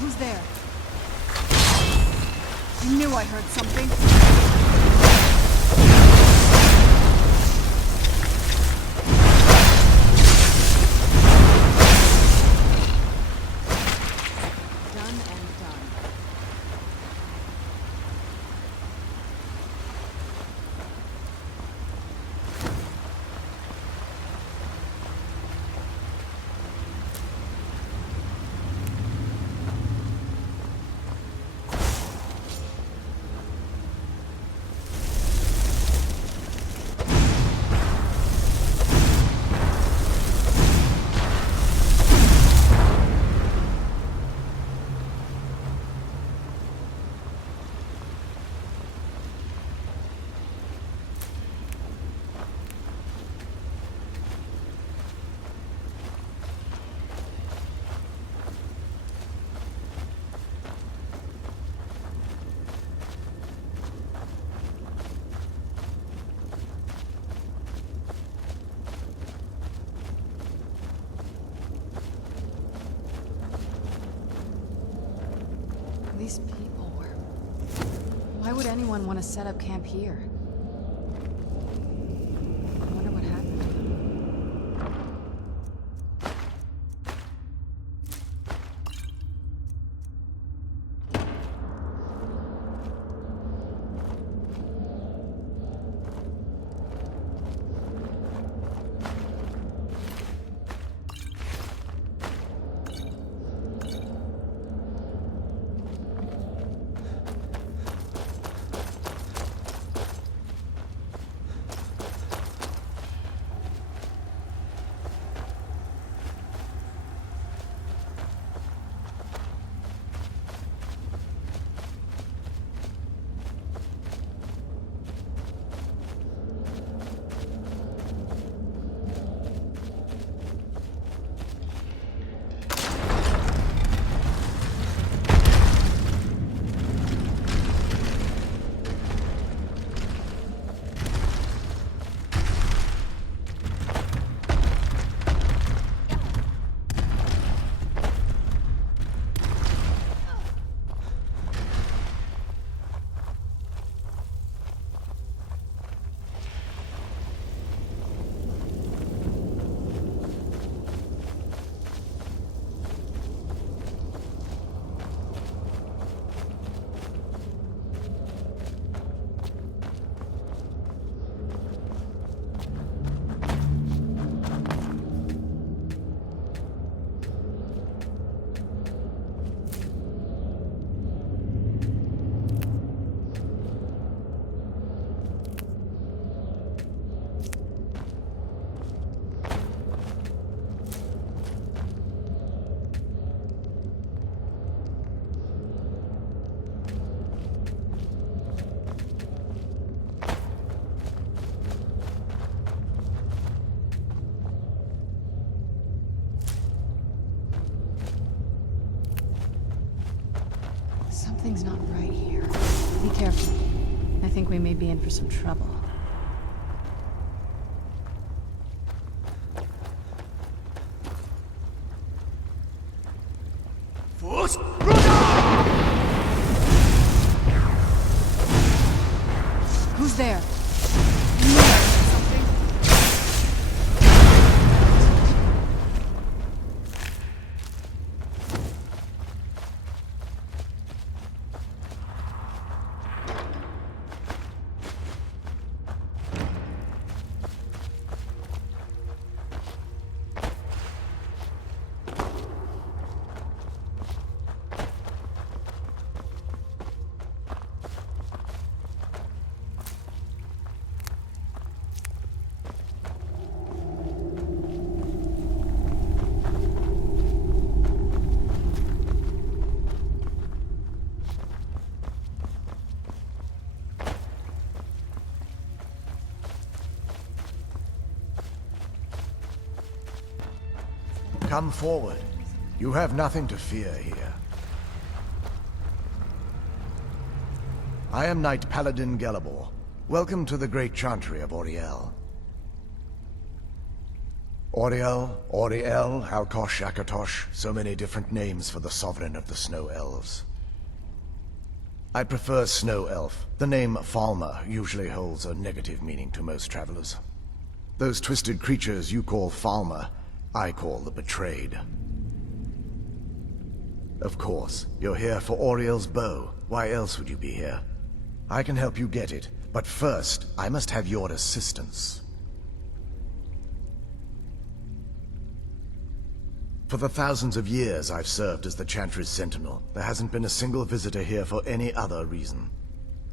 Who's there? I knew I heard something. Done and done. These people were... Why would anyone want to set up camp here? I wonder what happened to them. Something's not right here. Be careful. I think we may be in for some trouble. Who's there? Something? Come forward. You have nothing to fear here. I am Knight Paladin Gelabor. Welcome to the Great Chantry of Auriel. Auriel, Auriel, Alkosh, Akatosh, so many different names for the sovereign of the Snow Elves. I prefer Snow Elf. The name Falmer usually holds a negative meaning to most travelers. Those twisted creatures you call Falmer, I call the Betrayed. Of course, you're here for Auriel's bow. Why else would you be here? I can help you get it, but first, I must have your assistance. For the thousands of years I've served as the Chantry's Sentinel, there hasn't been a single visitor here for any other reason.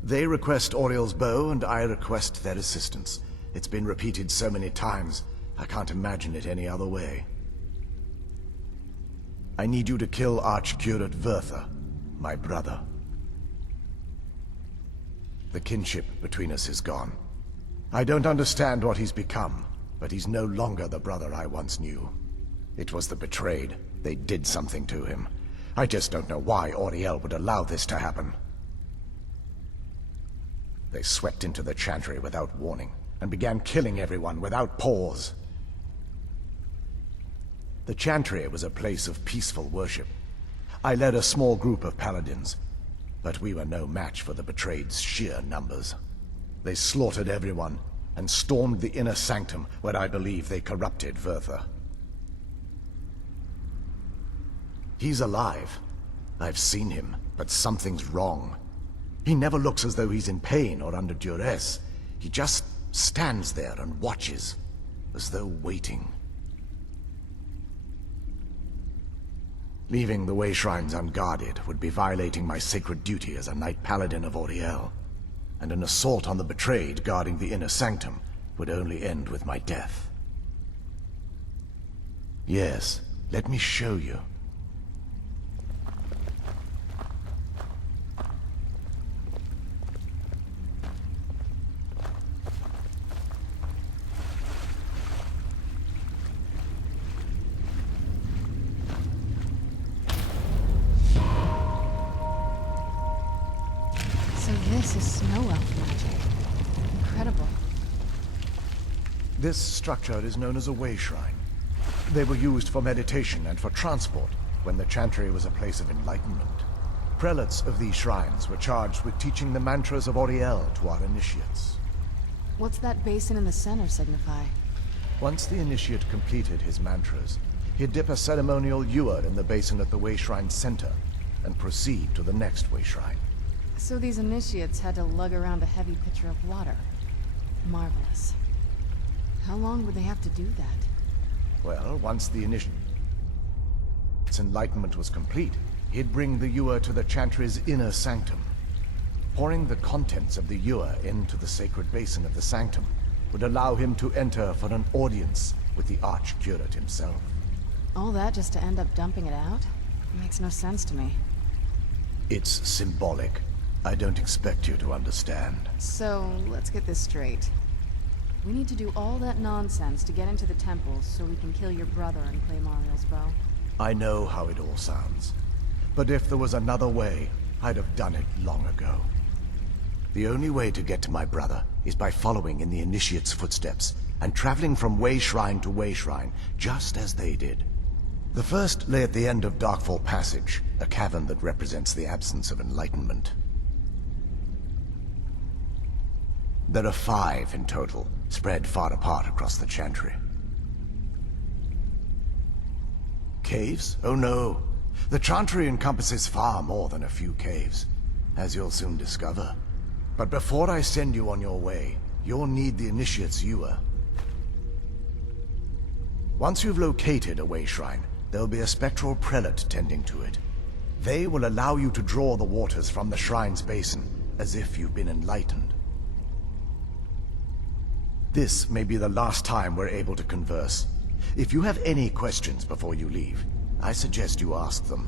They request Auriel's bow, and I request their assistance. It's been repeated so many times, I can't imagine it any other way. I need you to kill Archcurate Vertha, my brother. The kinship between us is gone. I don't understand what he's become, but he's no longer the brother I once knew. It was the Betrayed. They did something to him. I just don't know why Auriel would allow this to happen. They swept into the Chantry without warning, and began killing everyone without pause. The Chantry was a place of peaceful worship. I led a small group of paladins, but we were no match for the Betrayed's sheer numbers. They slaughtered everyone, and stormed the inner sanctum where I believe they corrupted Vertha. He's alive. I've seen him, but something's wrong. He never looks as though he's in pain or under duress. He just stands there and watches, as though waiting. Leaving the Way Shrines unguarded would be violating my sacred duty as a Knight Paladin of Auriel, and an assault on the Betrayed guarding the inner sanctum would only end with my death. Yes, let me show you. This is Snow Elf magic. Incredible. This structure is known as a Way Shrine. They were used for meditation and for transport when the Chantry was a place of enlightenment. Prelates of these shrines were charged with teaching the mantras of Auriel to our initiates. What's that basin in the center signify? Once the initiate completed his mantras, he'd dip a ceremonial ewer in the basin at the Way Shrine center and proceed to the next Way Shrine. So these initiates had to lug around a heavy pitcher of water. Marvelous. How long would they have to do that? Well, once the initiate's enlightenment was complete, he'd bring the ewer to the Chantry's inner sanctum. Pouring the contents of the ewer into the sacred basin of the sanctum would allow him to enter for an audience with the Archcurate himself. All that just to end up dumping it out? It makes no sense to me. It's symbolic. I don't expect you to understand. So, let's get this straight. We need to do all that nonsense to get into the temples so we can kill your brother and claim Auriel's bow. I know how it all sounds. But if there was another way, I'd have done it long ago. The only way to get to my brother is by following in the Initiate's footsteps and traveling from Way Shrine to Way Shrine, just as they did. The first lay at the end of Darkfall Passage, a cavern that represents the absence of enlightenment. There are 5 in total, spread far apart across the Chantry. Caves? Oh no. The Chantry encompasses far more than a few caves, as you'll soon discover. But before I send you on your way, you'll need the Initiate's ewer. Once you've located a Way Shrine, there'll be a spectral prelate tending to it. They will allow you to draw the waters from the shrine's basin, as if you've been enlightened. This may be the last time we're able to converse. If you have any questions before you leave, I suggest you ask them.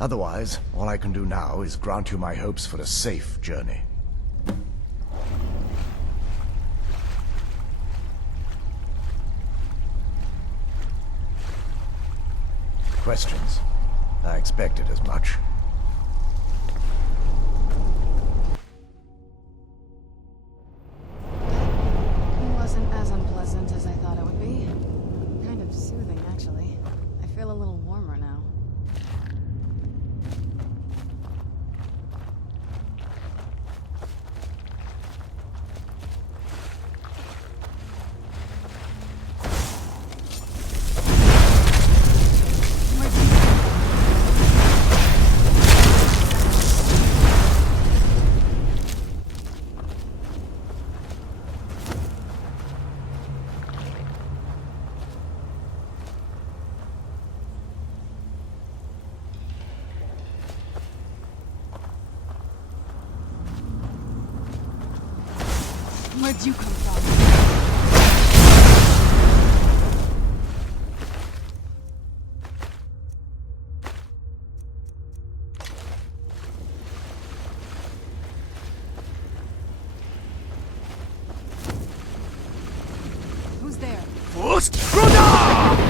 Otherwise, all I can do now is grant you my hopes for a safe journey. Questions? I expected as much. It wasn't as unpleasant as I thought it would be. Where'd you come from? Who's there? Fust Runner!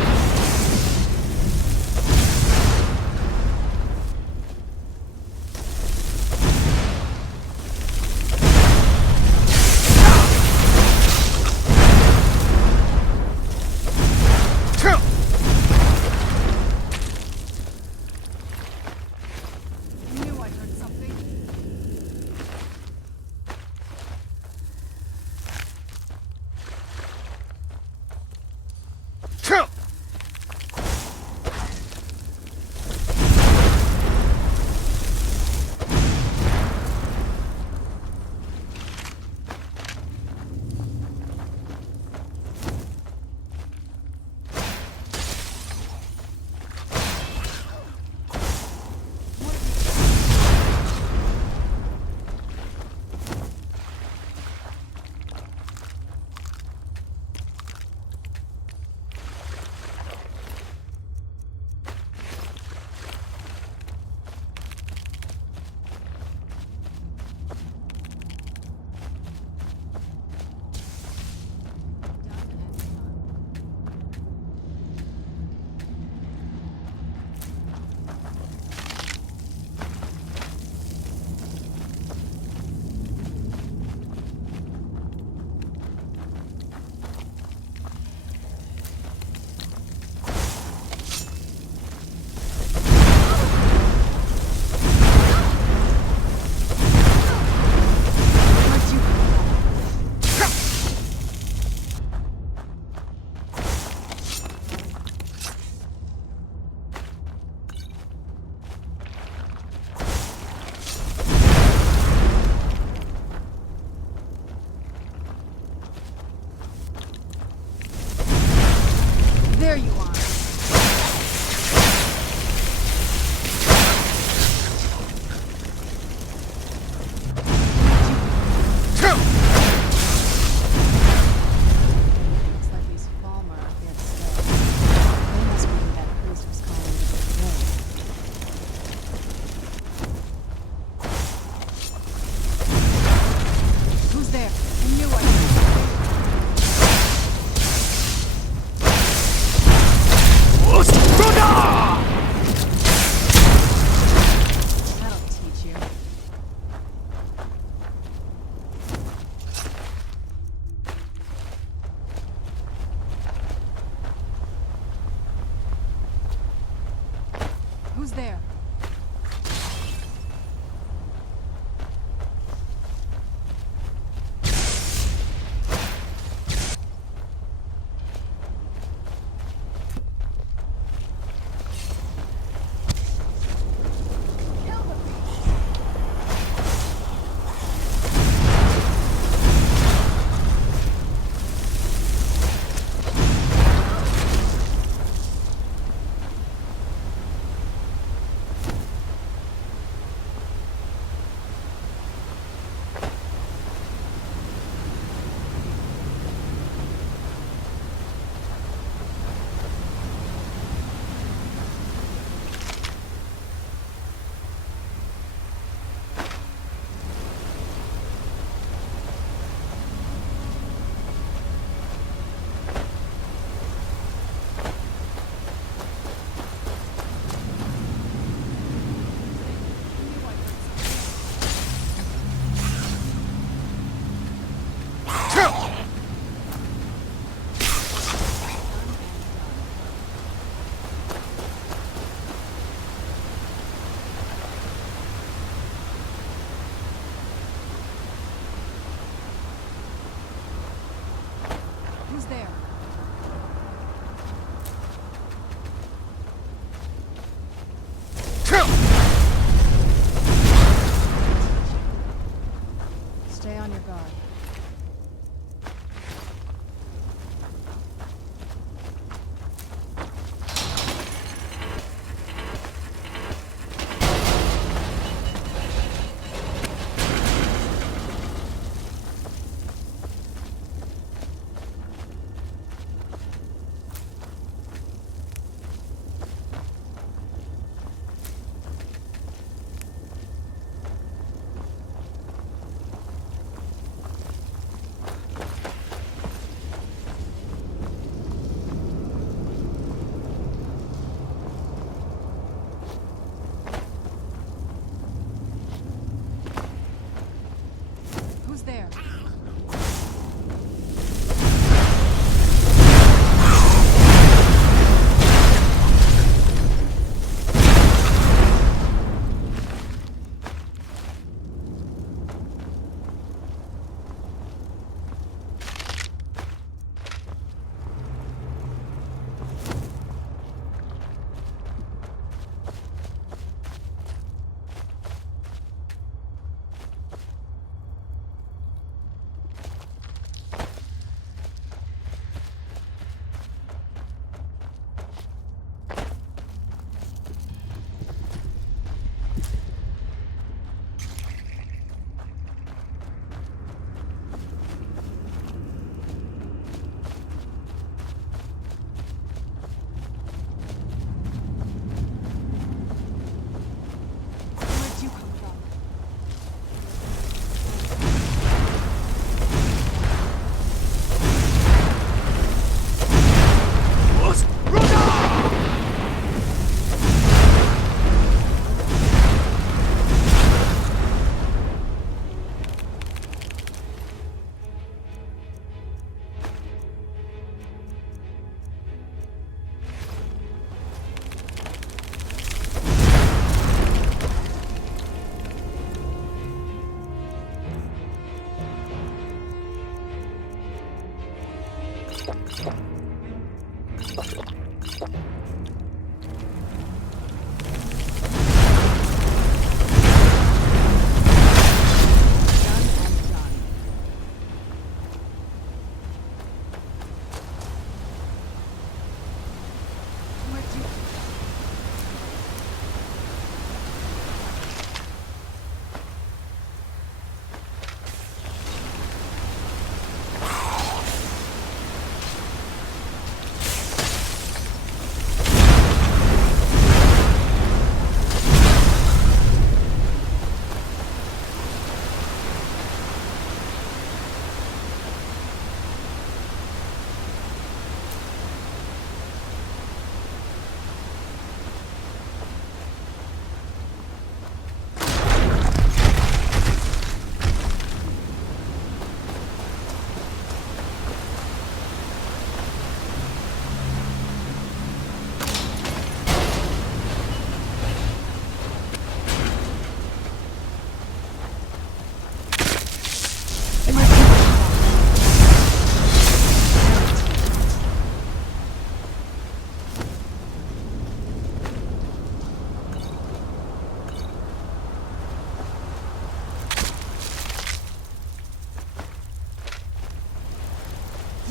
Where'd you come from?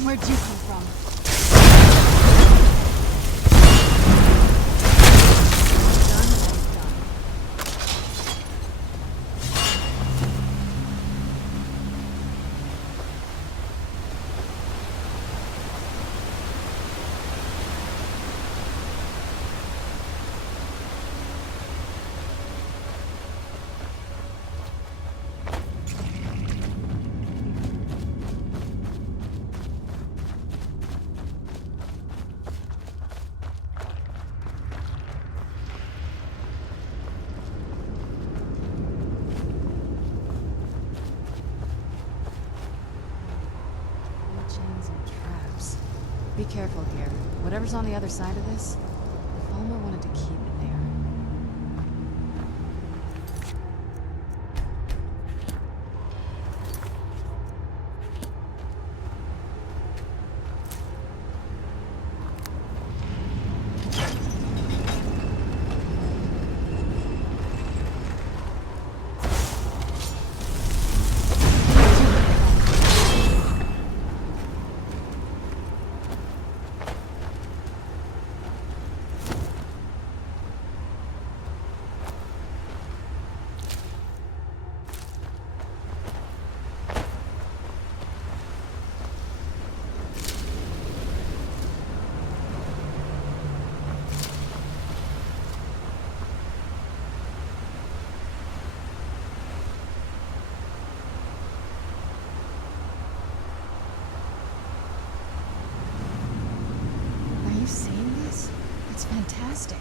Where'd you come from? Done and done. Chains and traps. Be careful here. Whatever's on the other side of this, if Alma wanted to keep it there. Are you seeing this? It's fantastic.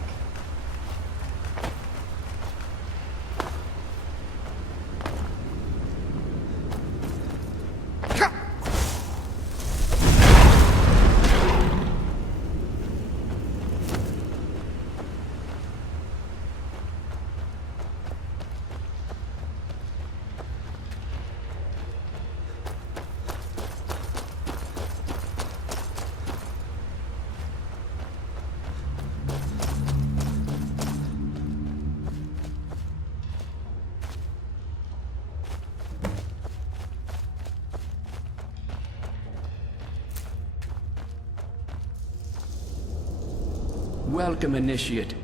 Welcome, Initiate.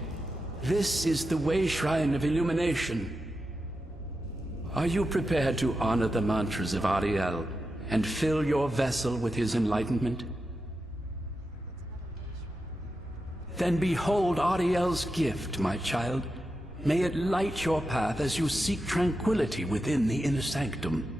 This is the way shrine of illumination. Are you prepared to honor the mantras of Ariel and fill your vessel with his enlightenment? Then behold Ariel's gift, my child. May it light your path as you seek tranquility within the inner sanctum.